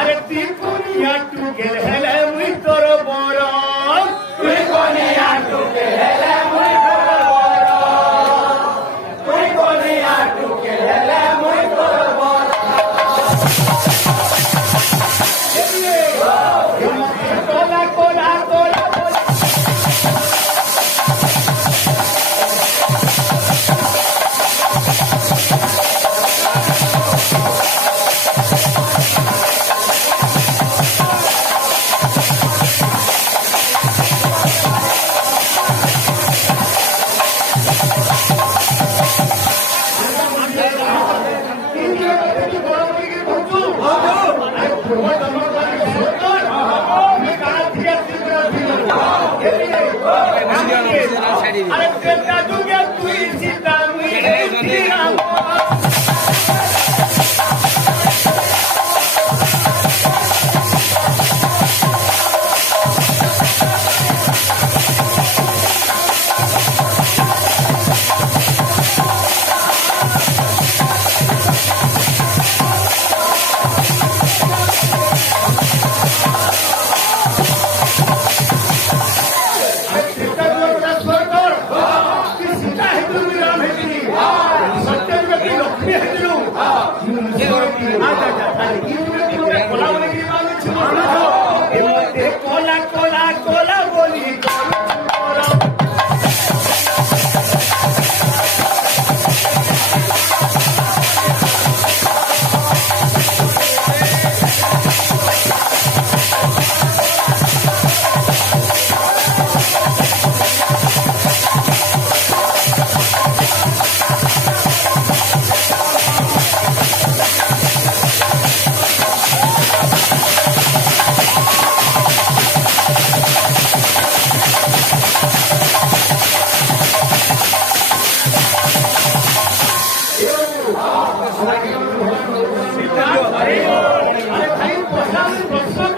अरे तीन कोनिया टू गेल हेले मुई तोर बरो तुई कोनिया टू गेल हेले मुई तोर बरो तुई कोनिया टू गेल हेले मुई तोर बरो कोला कोला कोला अरे बेटा दूंगा तू इसी दाम कोला कोला कोला बोली अरे भाई